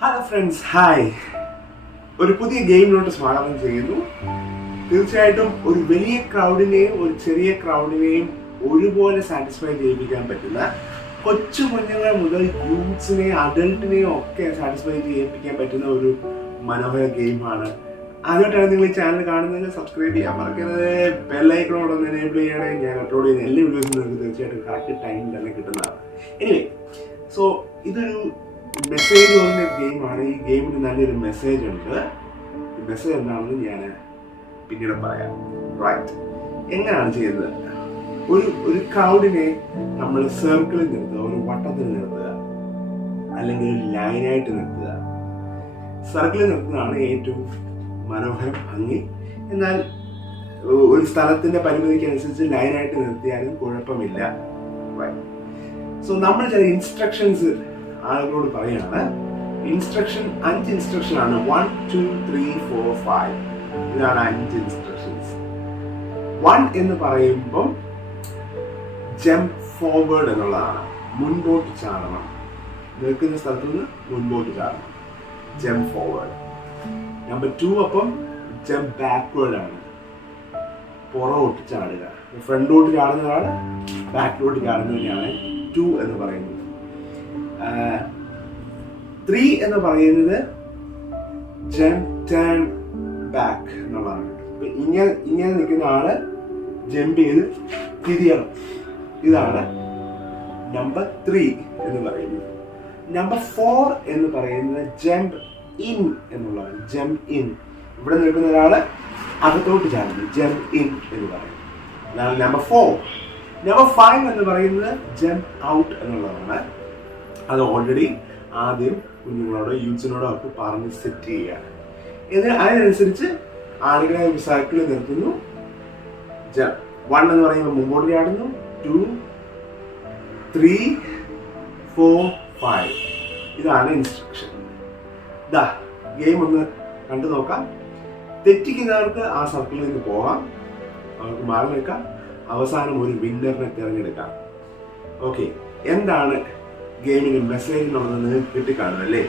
Hello friends, hi. ഒരു പുതിയ ഗെയിമിലോട്ട് സ്വാഗതം ചെയ്യുന്നു. തീർച്ചയായിട്ടും ഒരു വലിയ ക്രൗഡിനെയും ഒരു ചെറിയ ക്രൗഡിനെയും ഒരുപോലെ സാറ്റിസ്ഫൈ ചെയ്യിപ്പിക്കാൻ പറ്റുന്ന, കൊച്ചു കുഞ്ഞുങ്ങൾ മുതൽ യൂത്ത്സിനെയും അഡൽട്ടിനെയും ഒക്കെ സാറ്റിസ്ഫൈ ചെയ്യിപ്പിക്കാൻ പറ്റുന്ന ഒരു മനോഹര ഗെയിമാണ്. ആദ്യമായിട്ടാണ് നിങ്ങൾ ഈ ചാനൽ കാണുന്നതെങ്കിൽ സബ്സ്ക്രൈബ് ചെയ്യാൻ മറക്കരുത്. ബെല്ലൈക്കണോടൊന്ന് എനേബിൾ ചെയ്യണേ. ഞാൻ അപ്ലോഡ് ചെയ്യുന്ന എല്ലാ വീഡിയോസും നിങ്ങൾക്ക് തീർച്ചയായിട്ടും കറക്റ്റ് ടൈമിൽ തന്നെ കിട്ടുന്നതാണ്. എനിവേ, സോ ഇതൊരു മെസ്സേജ് ഓറിയന്റഡ് ഗെയിമാണ്. ഈ ഗെയിമിന് നല്ലൊരു മെസ്സേജ് ഉണ്ട്. ഈ മെസ്സേജ് എന്താണെന്ന് ഞാൻ പിന്നീട് പറയാം. റൈറ്റ്, എങ്ങനെയാണ് ചെയ്യുന്നത്? ഒരു ക്രൗഡിനെ നമ്മൾ സർക്കിളിൽ നിർത്തുക, ഒരു വട്ടത്തിൽ നിർത്തുക, അല്ലെങ്കിൽ ഒരു ലൈനായിട്ട് നിർത്തുക. സർക്കിളിൽ നിർത്തുന്നതാണ് ഏറ്റവും മനോഹരം, ഭംഗി. എന്നാൽ ഒരു സ്ഥലത്തിന്റെ പരിമിതിക്കനുസരിച്ച് ലൈനായിട്ട് നിർത്തിയാലും കുഴപ്പമില്ല. സോ നമ്മൾ ചില ഇൻസ്ട്രക്ഷൻസ് ആളുകളോട് പറയാണ്. ഇൻസ്ട്രക്ഷൻ 5 ഇൻസ്ട്രക്ഷൻ ആണ്. 1, 2, 3, 4, 5. ഇതാണ് 5 ഇൻസ്ട്രക്ഷൻസ്. 1 എന്ന് പറയുമ്പം ജംപ് ഫോർവേഡ് എന്നുള്ളതാണ്. മുൻപോട്ട് ചാടണം. നിൽക്കുന്ന സ്ഥലത്ത് നിന്ന് മുൻപോട്ട് ചാടണം. Jump forward. നമ്പർ 2 അപ്പം ജംപ് ബാക്ക്വേർഡ് ആണ്. പുറകോട്ട് ചാടുക. ഫ്രണ്ടോട്ട് ചാടുന്നതാണ്, ബാക്കിലോട്ട് ചാടുന്നതിനാണ് 2 എന്ന് പറയുന്നത്. 3 എന്ന് പറയുന്നത് ജംപ് ടേൺ ബാക്ക് എന്നുള്ളതാണ്. ഇങ്ങനെ നിൽക്കുന്ന ആള് ജമ്പ് ചെയ്ത് തിരിയണം. ഇതാണ് നമ്പർ 3 എന്ന് പറയുന്നത്. നമ്പർ 4 എന്ന് പറയുന്നത് ജംപ് ഇൻ എന്നുള്ളതാണ്. ജംപ് ഇൻ, ഇവിടെ നിൽക്കുന്ന ഒരാള് അകത്തോട്ട് ചാടുന്നു. ജംപ് ഇൻ എന്ന് പറയുന്നത് അതാണ് നമ്പർ 4. നമ്പർ 5 എന്ന് പറയുന്നത് ജംപ് ഔട്ട് എന്നുള്ളതാണ്. അത് ഓൾറെഡി ആദ്യം കുഞ്ഞുങ്ങളോടോ യൂത്ത്സിനോടോ ഒക്കെ പറഞ്ഞ് സെറ്റ് ചെയ്യുകയാണ്. അതിനനുസരിച്ച് ആളുകളെ ഒരു സർക്കിളിൽ നിർത്തുന്നു. 1 എന്ന് പറയുമ്പോൾ മുമ്പോട്ട് ചാടുന്നു. 2, 3, 4, 5. ഇതാണ് ഇൻസ്ട്രക്ഷൻ. ഇതാ ഗെയിം ഒന്ന് കണ്ടു നോക്കാം. തെറ്റിക്കുന്നവർക്ക് ആ സർക്കിളിൽ നിന്ന് പോകാം, അവർക്ക് മാറി നിൽക്കാം. അവസാനം ഒരു വിന്നറിനെ തിരഞ്ഞെടുക്കാം. ഓക്കെ, എന്താണ് ഗെയിമിന് മെസ്സേജ് എന്നുള്ളത് നിങ്ങൾക്ക് കിട്ടിക്കാണും അല്ലേ?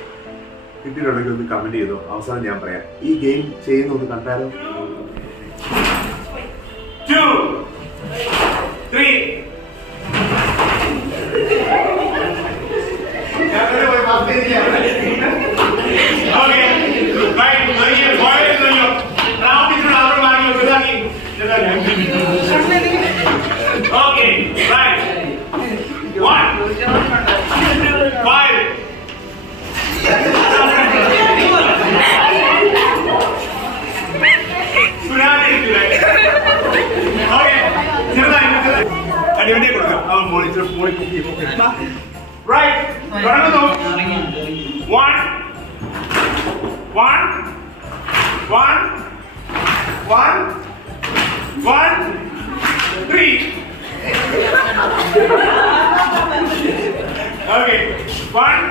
കിട്ടിയിട്ടുണ്ടെങ്കിൽ ഒന്ന് കമന്റ് ചെയ്തോ. അവസാനം ഞാൻ പറയാം. ഈ ഗെയിം ചെയ്യുന്നൊന്ന് കണ്ടാലോ? 2, 3. Okay, right. 1, 5. Right. 1, 1, 1, 1, 1, 3. Okay. 1,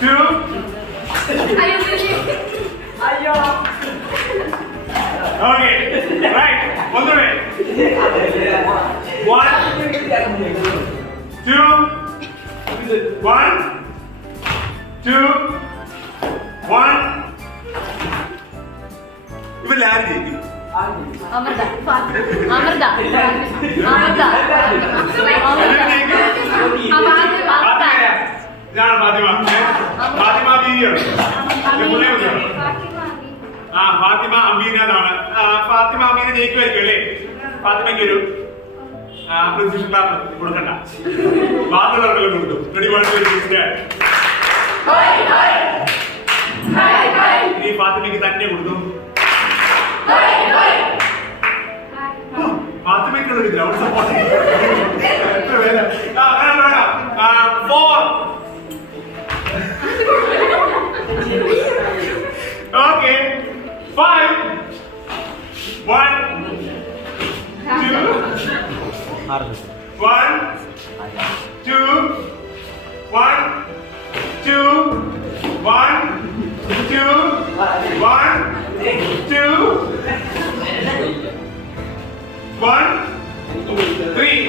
2. Okay. Right. On the way. 1, 2, 1, 2, 1. ഇവരിൽ ആര് ജയിക്കും? അമൃത. ഇതാണ് ഫാത്തിമ. ഫാത്തിമ ബീവിയാണ്. ഫാത്തിമ അമീന എന്നാണ്. ഫാത്തിമ അമീന ജയിക്കുമായിരിക്കും അല്ലേ? ഫാത്തിമയ്ക്ക് ഒരു പ്രതീക്ഷ കൊടുക്കണ്ട, ബാക്കിയുള്ളവർക്കെല്ലാം കൊടുക്കും. ഇനി ഫാത്തിമയ്ക്ക് തന്നെ കൊടുക്കും. ഫാത്തിമയ്ക്കുള്ളൊരു ഗ്രൗണ്ട് സപ്പോർട്ട്. എത്ര പേര്? 4. Okay. 5. 1, 2. 1, 2, 1, 2, 1, 2, 1, 2. 1, 3.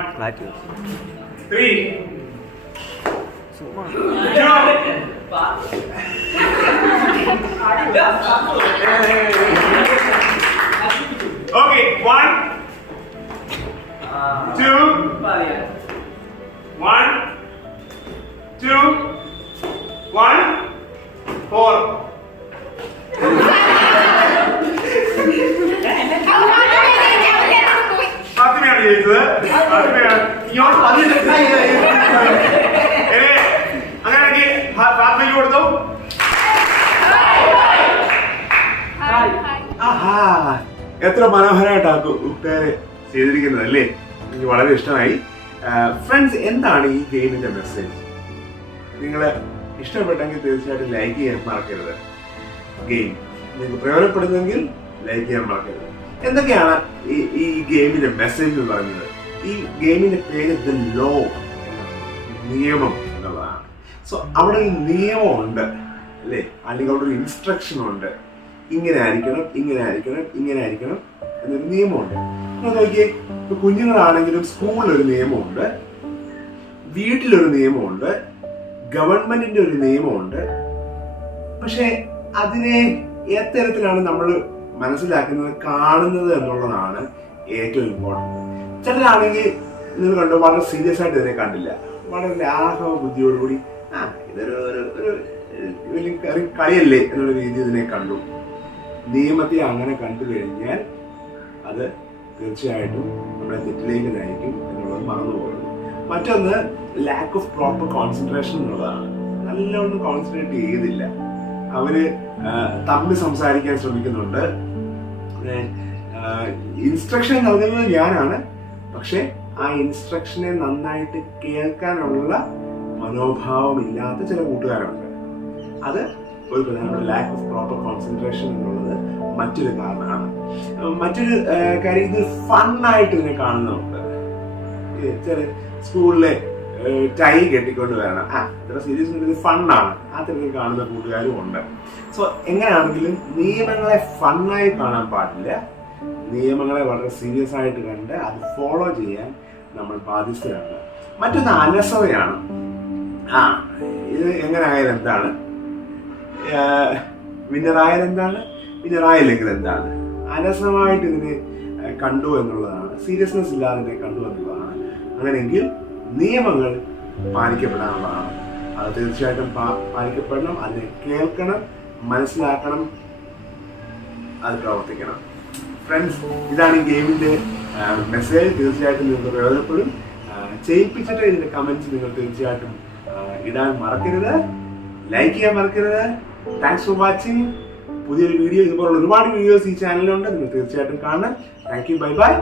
3, 2. Okay, 1, 2, 1, 2, 1, 4. ഫാത്തിമയാണ് ജയിച്ചത്. ഫാത്തിമയാണ് ഇങ്ങോട്ട് അങ്ങനെയാണെങ്കിൽ ഫാത്തിമയ്ക്ക് കൊടുത്തു. ആഹാ, എത്ര മനോഹരമായിട്ടാണ് കൂട്ടുകാരെ ചെയ്തിരിക്കുന്നത് അല്ലേ? എനിക്ക് വളരെ ഇഷ്ടമായി. ഫ്രണ്ട്സ്, എന്താണ് ഈ ഗെയിമിന്റെ മെസ്സേജ്? നിങ്ങൾ ഇഷ്ടപ്പെട്ടെങ്കിൽ തീർച്ചയായിട്ടും ലൈക്ക് ചെയ്യാൻ മറക്കരുത്. ഗെയിം നിങ്ങൾക്ക് പ്രയോജനപ്പെടുന്നെങ്കിൽ ലൈക്ക് ചെയ്യാൻ മറക്കരുത്. എന്തൊക്കെയാണ് ഈ ഗെയിമിന്റെ മെസ്സേജ് എന്ന് പറയുന്നത്? ഈ ഗെയിമിന്റെ പേര് ദ ലോ, നിയമം എന്നുള്ളതാണ്. സോ അവിടെ ഒരു നിയമമുണ്ട് അല്ലേ? അല്ലെങ്കിൽ അവിടെ ഒരു ഇൻസ്ട്രക്ഷൻ ഉണ്ട്. ഇങ്ങനെ ആയിരിക്കണം, ഇങ്ങനെ ആയിരിക്കണം, ഇങ്ങനെ ആയിരിക്കണം എന്നൊരു നിയമമുണ്ട്. നോക്കിയേ, ഇപ്പൊ കുഞ്ഞുങ്ങളാണെങ്കിലും സ്കൂളിലൊരു നിയമമുണ്ട്, വീട്ടിലൊരു നിയമമുണ്ട്, ഗവൺമെന്റിന്റെ ഒരു നിയമമുണ്ട്. പക്ഷെ അതിനെ എത്തരത്തിലാണ് നമ്മൾ മനസ്സിലാക്കുന്നത്, കാണുന്നത് എന്നുള്ളതാണ് ഏറ്റവും ഇമ്പോർട്ടൻറ്റ്. ചിലരാണെങ്കിൽ നിങ്ങൾ കണ്ടു വളരെ സീരിയസ് ആയിട്ട് ഇതിനെ കണ്ടില്ല, വളരെ ലാഘവ ബുദ്ധിയോടുകൂടി ഇതൊരു വലിയ കളിയല്ലേ എന്നുള്ള രീതിയിൽ ഇതിനെ കണ്ടു. നിയമത്തെ അങ്ങനെ കണ്ടു കഴിഞ്ഞാൽ അത് തീർച്ചയായിട്ടും നമ്മളെ തെറ്റിലേക്ക് നയിക്കും എന്നുള്ളത് മറന്നു പോകുന്നു. മറ്റൊന്ന് ലാക്ക് ഓഫ് പ്രോപ്പർ കോൺസെൻട്രേഷൻ എന്നുള്ളതാണ്. നല്ലോണം കോൺസെൻട്രേറ്റ് ചെയ്തില്ല. അവര് തമ്മിൽ സംസാരിക്കാൻ ശ്രമിക്കുന്നുണ്ട്. ഇൻസ്ട്രക്ഷൻ നൽകുന്നത് ഞാനാണ്, പക്ഷെ ആ ഇൻസ്ട്രക്ഷനെ നന്നായിട്ട് കേൾക്കാനുള്ള മനോഭാവം ഇല്ലാത്ത ചില കൂട്ടുകാരുണ്ട്. അത് ഒരു പ്രധാനപ്പെട്ട ലാക്ക് ഓഫ് പ്രോപ്പർ കോൺസെൻട്രേഷൻ എന്നുള്ളത് മറ്റൊരു കാരണമാണ്. മറ്റൊരു കാര്യം, ഇത് ഫണ്ണായിട്ട് ഇതിനെ കാണുന്നുണ്ട്. ചില സ്കൂളിലെ ടൈ കെട്ടിക്കൊണ്ട് വരണം, ഇത്ര സീരിയസ് ഇത് ഫണ്ണാണ്, ആ തരത്തിൽ കാണുന്ന കൂട്ടുകാരും ഉണ്ട്. സോ എങ്ങനെയാണെങ്കിലും നിയമങ്ങളെ ഫണ്ണായി കാണാൻ പാടില്ല. നിയമങ്ങളെ വളരെ സീരിയസ് ആയിട്ട് കണ്ട് അത് ഫോളോ ചെയ്യാൻ നമ്മൾ ബാധ്യസ്ഥരാണ്. മറ്റൊന്ന് അലസതയാണ്. ഇത് എങ്ങനെ ആയാലും എന്താണ്, വിന്നറായാലും എന്താണ്, വിന്നറായില്ലെങ്കിൽ എന്താണ്, അലസമായിട്ട് ഇതിനെ കണ്ടു എന്നുള്ളതാണ്, സീരിയസ്നെസ് ഇല്ലാതെ ഇതിനെ കണ്ടു എന്നുള്ളതാണ്. അങ്ങനെയെങ്കിൽ നിയമങ്ങൾ പാലിക്കപ്പെടാനുള്ളതാണ്. അത് തീർച്ചയായിട്ടും പാലിക്കപ്പെടണം. അതിനെ കേൾക്കണം, മനസ്സിലാക്കണം, അത് പ്രവർത്തിക്കണം. ഫ്രണ്ട്സ്, ഇതാണ് ഈ ഗെയിമിന്റെ മെസ്സേജ്. തീർച്ചയായിട്ടും നിങ്ങൾക്ക് പ്രയോജനപ്പെടും. ചെയ്യിപ്പിച്ചിട്ട് ഇതിന്റെ കമന്റ്സ് നിങ്ങൾ തീർച്ചയായിട്ടും ഇടാൻ മറക്കരുത്, ലൈക്ക് ചെയ്യാൻ മറക്കരുത്. Thanks for watching. പുതിയൊരു വീഡിയോ, ഇതുപോലുള്ള ഒരുപാട് വീഡിയോസ് ഈ ചാനലിലുണ്ട്, നിങ്ങൾ തീർച്ചയായിട്ടും കാണണം. Thank you. Bye bye.